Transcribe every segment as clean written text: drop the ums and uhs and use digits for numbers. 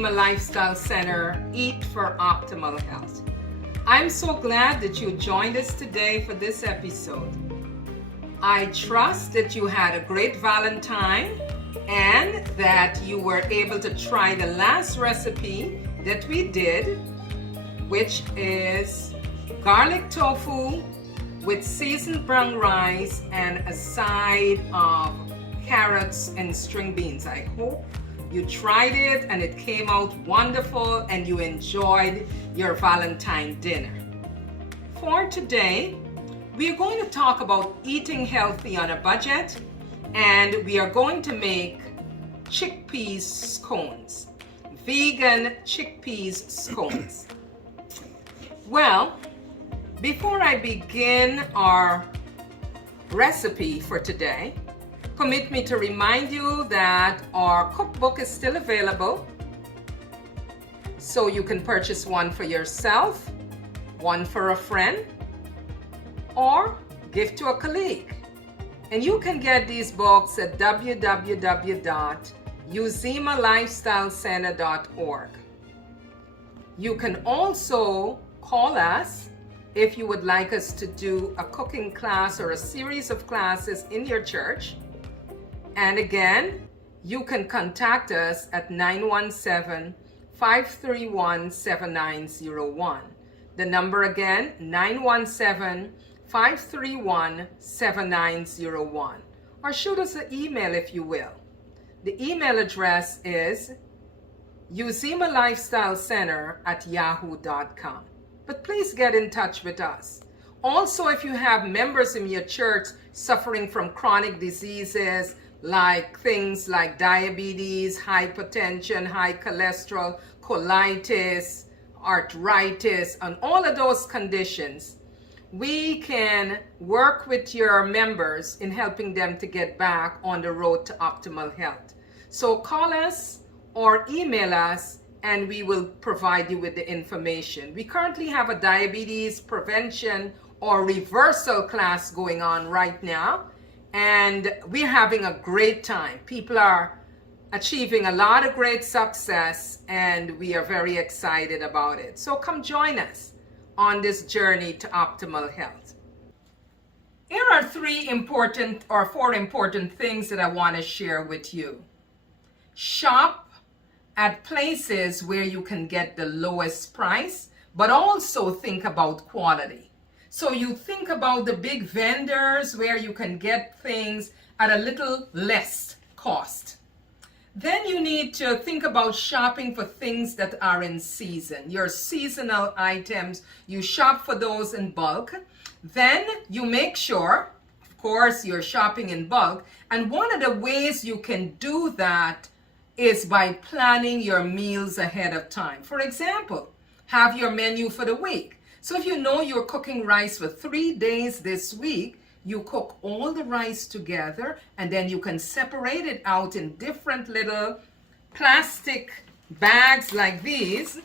Uzima Lifestyle Center, Eat for Optimal Health. I'm so glad that you joined us today for this episode. I trust that you had a great Valentine and that you were able to try the last recipe that we did, which is garlic tofu with seasoned brown rice and a side of carrots and string beans. I hope you tried it and it came out wonderful and you enjoyed your Valentine dinner. For today, we are going to talk about eating healthy on a budget, and we are going to make chickpeas scones, vegan chickpeas scones. Well, before I begin our recipe for today, permit me to remind you that our cookbook is still available. So you can purchase one for yourself, one for a friend, or give to a colleague. And you can get these books at www.uzimalifestylecenter.org. You can also call us if you would like us to do a cooking class or a series of classes in your church. And again, you can contact us at 917-531-7901. The number again, 917-531-7901. Or shoot us an email if you will. The email address is uzimalifestylecenter@yahoo.com. But please get in touch with us. Also, if you have members in your church suffering from chronic diseases, like things like diabetes, hypertension, high cholesterol, colitis, arthritis, and all of those conditions, we can work with your members in helping them to get back on the road to optimal health. So call us or email us and we will provide you with the information. We currently have a diabetes prevention or reversal class going on right now, and we're having a great time. People are achieving a lot of great success, and we are very excited about it. So come join us on this journey to optimal health. Here are four important things that I want to share with you. Shop at places where you can get the lowest price, but also think about quality. So you think about the big vendors where you can get things at a little less cost. Then you need to think about shopping for things that are in season. Your seasonal items, you shop for those in bulk. Then you make sure, of course, you're shopping in bulk. And one of the ways you can do that is by planning your meals ahead of time. For example, have your menu for the week. So if you know you're cooking rice for 3 days this week, you cook all the rice together and then you can separate it out in different little plastic bags like these,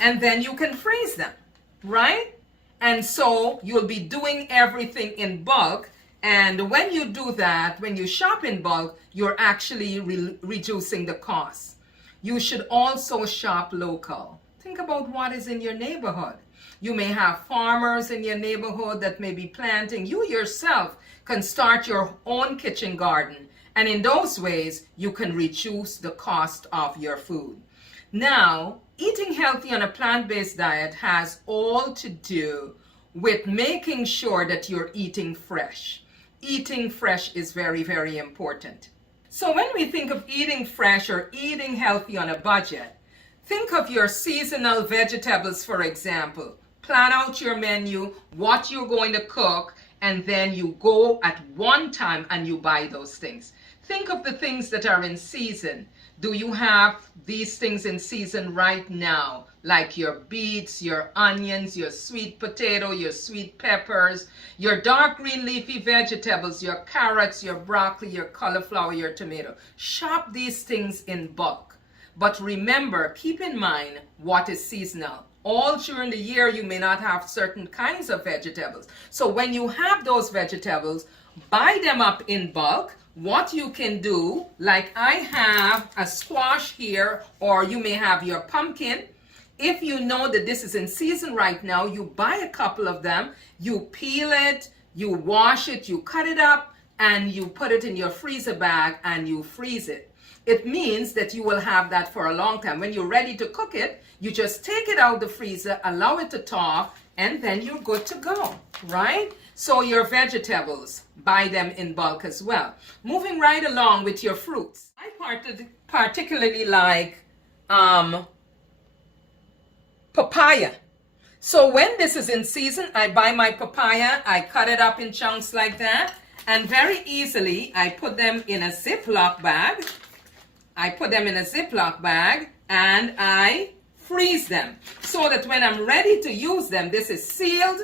and then you can freeze them, right? And so you'll be doing everything in bulk. And when you do that, when you shop in bulk, you're actually reducing the cost. You should also shop local. Think about what is in your neighborhood. You may have farmers in your neighborhood that may be planting. You yourself can start your own kitchen garden. And in those ways, you can reduce the cost of your food. Now, eating healthy on a plant-based diet has all to do with making sure that you're eating fresh. Eating fresh is very, very important. So when we think of eating fresh or eating healthy on a budget, think of your seasonal vegetables, for example. Plan out your menu, what you're going to cook, and then you go at one time and you buy those things. Think of the things that are in season. Do you have these things in season right now? Like your beets, your onions, your sweet potato, your sweet peppers, your dark green leafy vegetables, your carrots, your broccoli, your cauliflower, your tomato. Shop these things in bulk. But remember, keep in mind what is seasonal. All during the year, you may not have certain kinds of vegetables. So when you have those vegetables, buy them up in bulk. what you can do, like I have a squash here, or you may have your pumpkin. If you know that this is in season right now, you buy a couple of them, you peel it, you wash it, you cut it up, and you put it in your freezer bag and you freeze it. It means that you will have that for a long time. When you're ready to cook it, you just take it out the freezer, allow it to thaw, and then you're good to go, right? So your vegetables, buy them in bulk as well. Moving right along with your fruits. I particularly like papaya. So when this is in season, I buy my papaya, I cut it up in chunks like that, and very easily I put them in a Ziploc bag. And I freeze them so that when I'm ready to use them, this is sealed,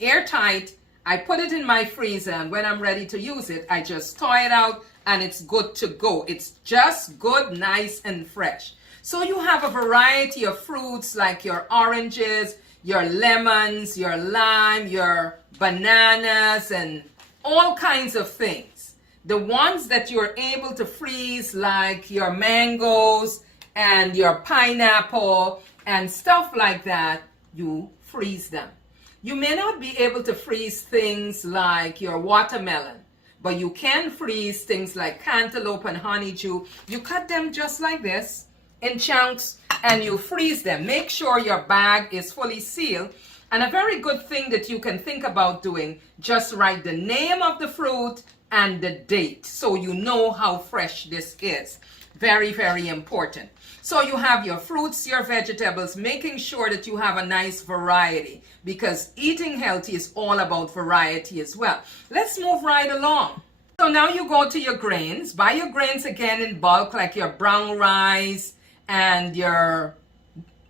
airtight. I put it in my freezer, and when I'm ready to use it, I just thaw it out and it's good to go. It's just good, nice, and fresh. So you have a variety of fruits like your oranges, your lemons, your lime, your bananas, and all kinds of things. The ones that you're able to freeze, like your mangoes and your pineapple and stuff like that, you freeze them. You may not be able to freeze things like your watermelon, but you can freeze things like cantaloupe and honeydew. You cut them just like this in chunks and you freeze them. Make sure your bag is fully sealed. And a very good thing that you can think about doing, just write the name of the fruit and the date so you know how fresh this is. Very, very important. So you have your fruits, your vegetables, making sure that you have a nice variety, because eating healthy is all about variety as well. Let's move right along. So now you go to your grains. Buy your grains again in bulk, like your brown rice and your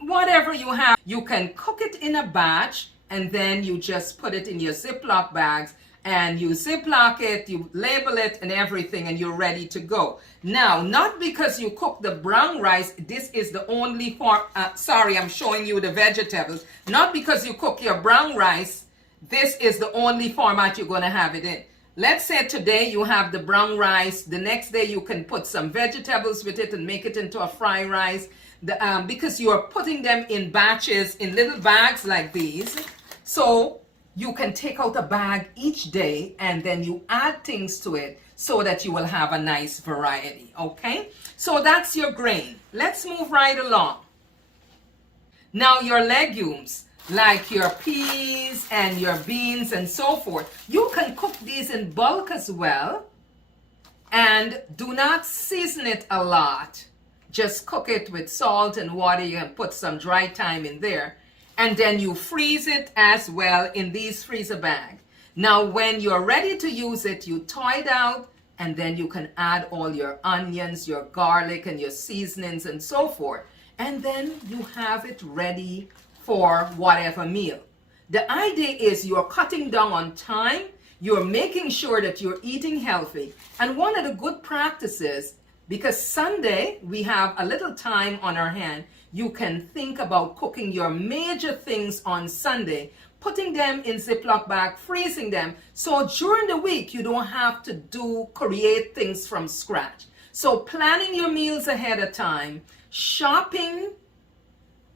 whatever you have. You can cook it in a batch, and then you just put it in your Ziploc bags, and you Ziploc it, you label it and everything, and you're ready to go. Now, not because you cook the brown rice, this is the only form, sorry, I'm showing you the vegetables. Not because you cook your brown rice, this is the only format you're going to have it in. Let's say today you have the brown rice, the next day you can put some vegetables with it and make it into a fried rice. Because you are putting them in batches, in little bags like these. So you can take out a bag each day and then you add things to it so that you will have a nice variety, okay? So that's your grain. Let's move right along. Now your legumes, like your peas and your beans and so forth, you can cook these in bulk as well, and do not season it a lot. Just cook it with salt and water. You can put some dry thyme in there, and then you freeze it as well in these freezer bags. Now when you're ready to use it, you thaw it out, and then you can add all your onions, your garlic, and your seasonings and so forth, and then you have it ready for whatever meal. The idea is you're cutting down on time, you're making sure that you're eating healthy. And one of the good practices, because Sunday we have a little time on our hand, you can think about cooking your major things on Sunday, putting them in Ziploc bag, freezing them, so during the week you don't have to create things from scratch. So planning your meals ahead of time, shopping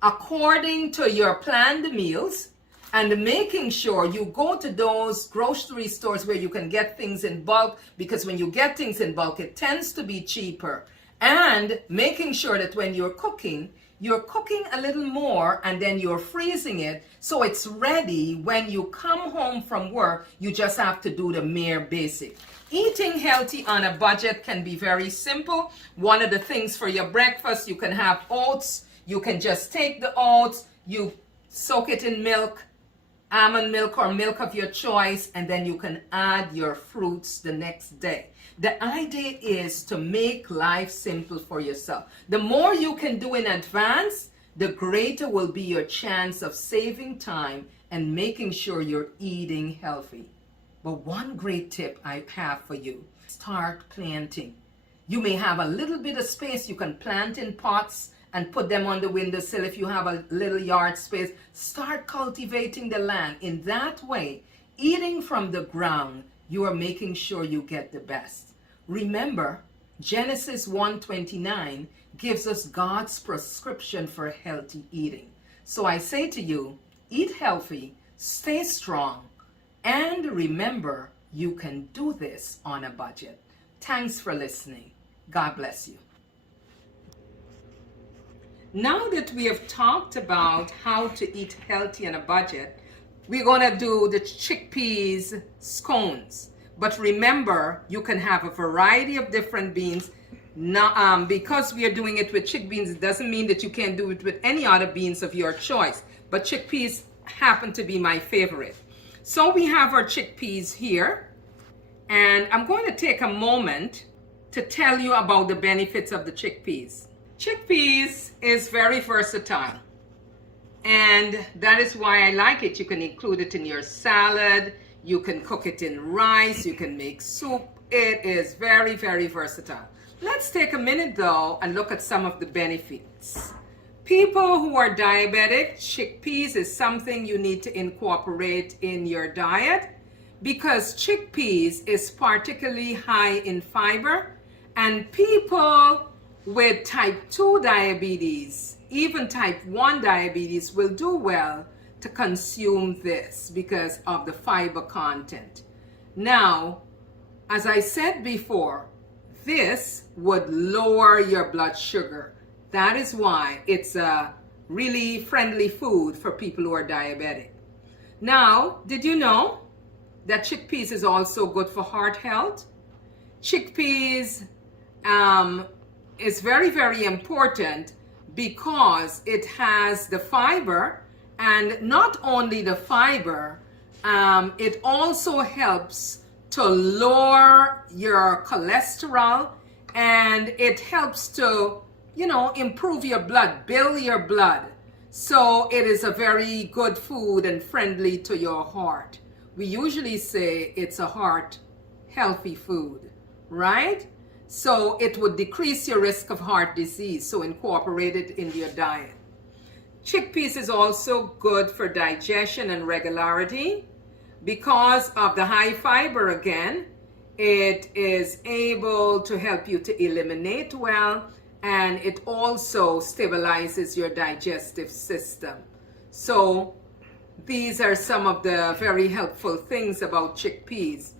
according to your planned meals, and making sure you go to those grocery stores where you can get things in bulk, because when you get things in bulk, it tends to be cheaper. And making sure that when you're cooking a little more, and then you're freezing it so it's ready when you come home from work. You just have to do the mere basic. Eating healthy on a budget can be very simple. One of the things for your breakfast, you can have oats. You can just take the oats, you soak it in milk, almond milk or milk of your choice, and then you can add your fruits the next day. The idea is to make life simple for yourself. The more you can do in advance, the greater will be your chance of saving time and making sure you're eating healthy. But one great tip I have for you, start planting. You may have a little bit of space, you can plant in pots and put them on the windowsill. If you have a little yard space, start cultivating the land. In that way, eating from the ground, you are making sure you get the best. Remember, Genesis 1:29 gives us God's prescription for healthy eating. So I say to you, eat healthy, stay strong, and remember, you can do this on a budget. Thanks for listening. God bless you. Now that we have talked about how to eat healthy on a budget, we're going to do the chickpeas scones. But remember, you can have a variety of different beans. Now, because we are doing it with chick beans, it doesn't mean that you can't do it with any other beans of your choice. But chickpeas happen to be my favorite. So we have our chickpeas here. And I'm going to take a moment to tell you about the benefits of the chickpeas. Chickpeas is very versatile. And that is why I like it. You can include it in your salad. You can cook it in rice. You can make soup. It is very, very versatile. Let's take a minute though and look at some of the benefits. People who are diabetic, chickpeas is something you need to incorporate in your diet because chickpeas is particularly high in fiber, and people with type 2 diabetes, even type 1 diabetes, will do well to consume this because of the fiber content. Now, as I said before, this would lower your blood sugar. That is why it's a really friendly food for people who are diabetic. Now, did you know that chickpeas is also good for heart health? Chickpeas is very, very important because it has the fiber, and not only the fiber, it also helps to lower your cholesterol, and it helps to, improve your blood, build your blood. So it is a very good food and friendly to your heart. We usually say it's a heart healthy food, right? So it would decrease your risk of heart disease, so incorporate it in your diet. Chickpeas is also good for digestion and regularity. Because of the high fiber again, it is able to help you to eliminate well, and it also stabilizes your digestive system. So these are some of the very helpful things about chickpeas.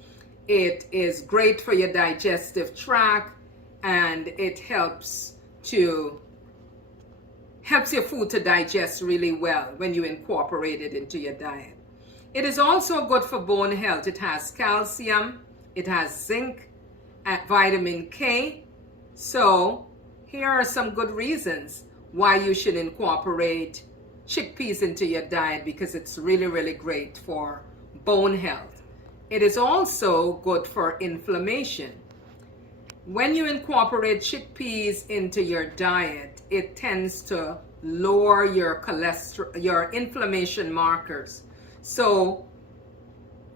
It is great for your digestive tract, and it helps your food to digest really well when you incorporate it into your diet. It is also good for bone health. It has calcium, it has zinc, and vitamin K. So here are some good reasons why you should incorporate chickpeas into your diet, because it's really, really great for bone health. It is also good for inflammation. When you incorporate chickpeas into your diet, it tends to lower your cholesterol, your inflammation markers. So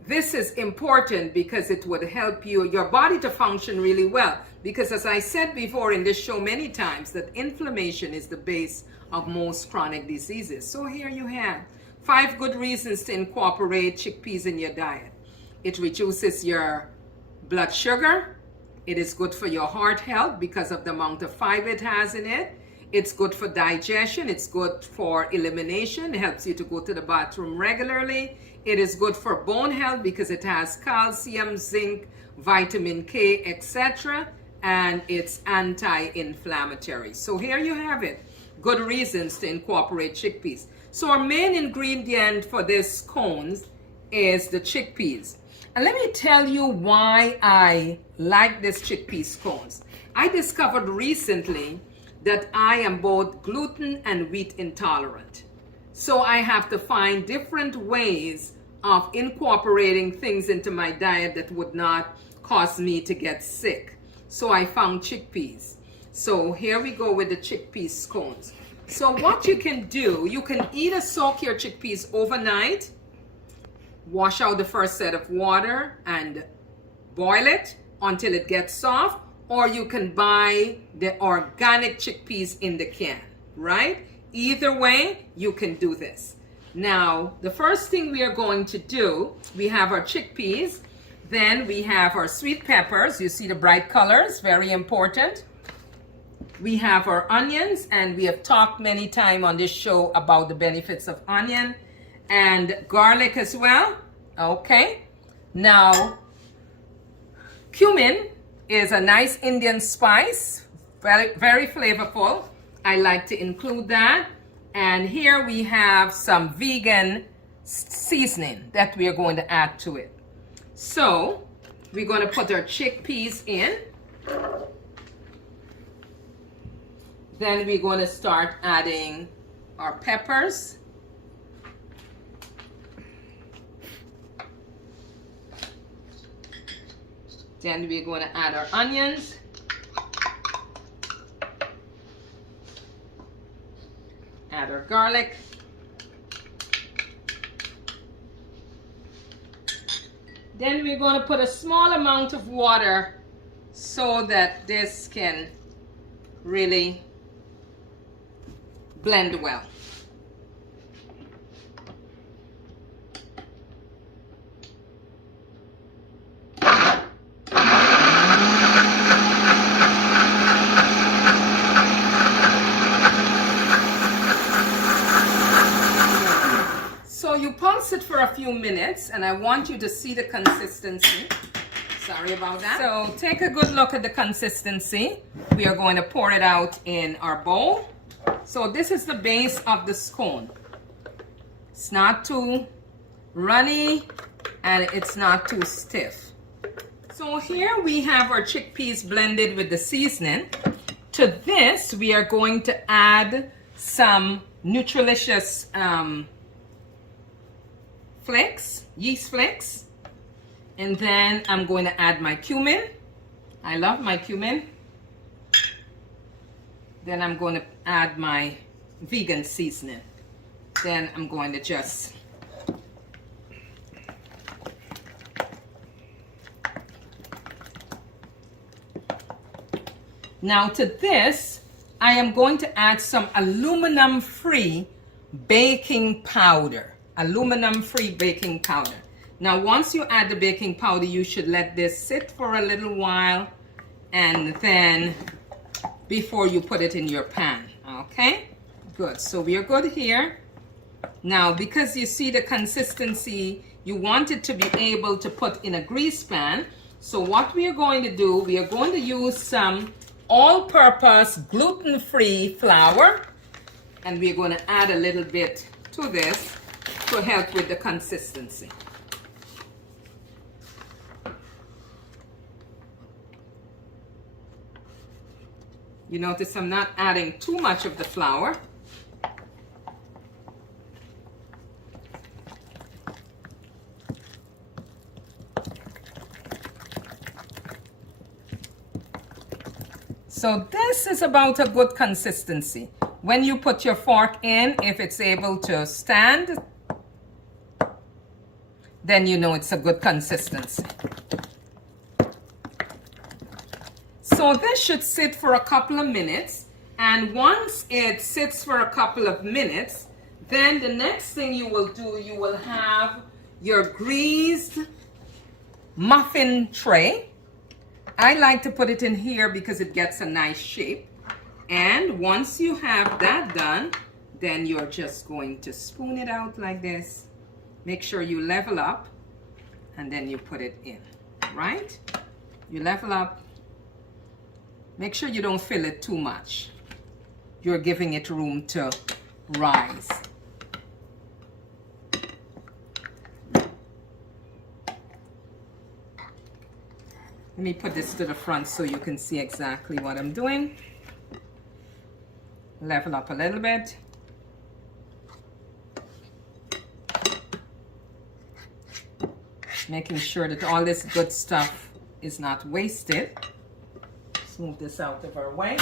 this is important because it would help your body to function really well. Because as I said before in this show many times, that inflammation is the base of most chronic diseases. So here you have 5 good reasons to incorporate chickpeas in your diet. It reduces your blood sugar. It is good for your heart health because of the amount of fiber it has in it. It's good for digestion. It's good for elimination. It helps you to go to the bathroom regularly. It is good for bone health because it has calcium, zinc, vitamin K, etc. And it's anti-inflammatory. So here you have it. Good reasons to incorporate chickpeas. So our main ingredient for this scones is the chickpeas. And let me tell you why I like this chickpea scones. I discovered recently that I am both gluten and wheat intolerant. So I have to find different ways of incorporating things into my diet that would not cause me to get sick. So I found chickpeas. So here we go with the chickpea scones. So what you can do, you can either soak your chickpeas overnight, wash out the first set of water and boil it until it gets soft, or you can buy the organic chickpeas in the can, right? Either way, you can do this. Now, the first thing we are going to do, we have our chickpeas. Then we have our sweet peppers. You see the bright colors, very important. We have our onions, and we have talked many times on this show about the benefits of onion and garlic as well. Okay. Now, cumin is a nice Indian spice, very, very flavorful. I like to include that. And here we have some vegan seasoning that we are going to add to it. So we're going to put our chickpeas in. Then we're going to start adding our peppers. Then we're going to add our onions. Add our garlic. Then we're going to put a small amount of water so that this can really blend well. So you pulse it for a few minutes, and I want you to see the consistency. Sorry about that. So take a good look at the consistency. We are going to pour it out in our bowl. So this is the base of the scone. It's not too runny and it's not too stiff. So here we have our chickpeas blended with the seasoning. To this we are going to add some Nutrilicious flakes, yeast flakes. And then I'm going to add my cumin. I love my cumin. Then I'm going to add my vegan seasoning. Then I'm going to just now to this I am going to add some aluminum-free baking powder. Aluminum-free baking powder. Now once you add the baking powder, you should let this sit for a little while and then before you put it in your pan. Okay, good. So we are good here. Now because you see the consistency, you want it to be able to put in a grease pan. So what we are going to do, we are going to use some all-purpose gluten-free flour, and we're going to add a little bit to this to help with the consistency. You notice I'm not adding too much of the flour. So this is about a good consistency. When you put your fork in, if it's able to stand, then you know it's a good consistency. So this should sit for a couple of minutes, and once it sits for a couple of minutes, then the next thing you will do, you will have your greased muffin tray. I like to put it in here because it gets a nice shape. And once you have that done, then you're just going to spoon it out like this. Make sure you level up, and then you put it in, right? You level up. Make sure you don't fill it too much. You're giving it room to rise. Let me put this to the front so you can see exactly what I'm doing. Level up a little bit. Making sure that all this good stuff is not wasted. Let's move this out of our way.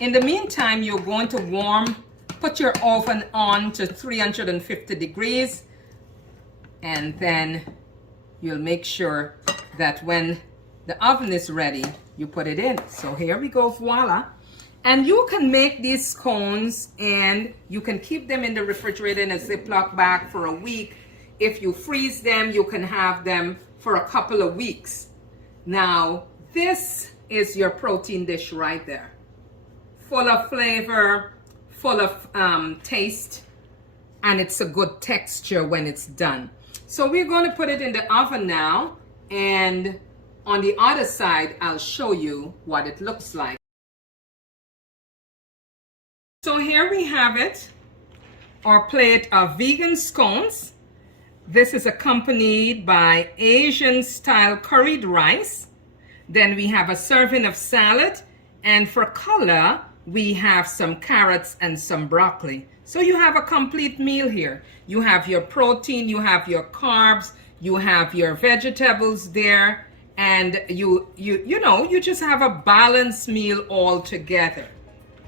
In the meantime, you're going to put your oven on to 350 degrees, and then you'll make sure that when the oven is ready, you put it in. So here we go, voila. And you can make these scones and you can keep them in the refrigerator in a Ziploc bag for a week. If you freeze them, you can have them for a couple of weeks. Now, this is your protein dish right there. Full of flavor, full of taste, and it's a good texture when it's done. So we're going to put it in the oven now, and on the other side, I'll show you what it looks like. So here we have it, our plate of vegan scones. This is accompanied by Asian style curried rice. Then we have a serving of salad, and for color, we have some carrots and some broccoli. So you have a complete meal here. You have your protein, you have your carbs, you have your vegetables there, and you just have a balanced meal all together.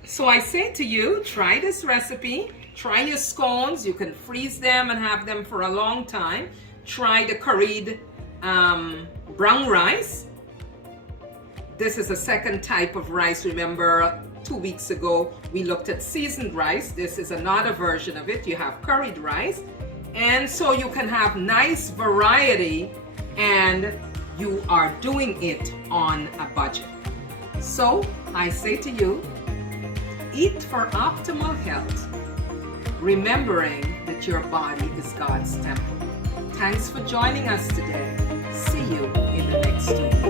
So I say to you, try this recipe. Try your scones. You can freeze them and have them for a long time. Try the curried brown rice. This is a second type of rice. Remember, 2 weeks ago, we looked at seasoned rice. This is another version of it. You have curried rice. And so you can have nice variety, and you are doing it on a budget. So I say to you, eat for optimal health, remembering that your body is God's temple. Thanks for joining us today. See you in the next 2 weeks.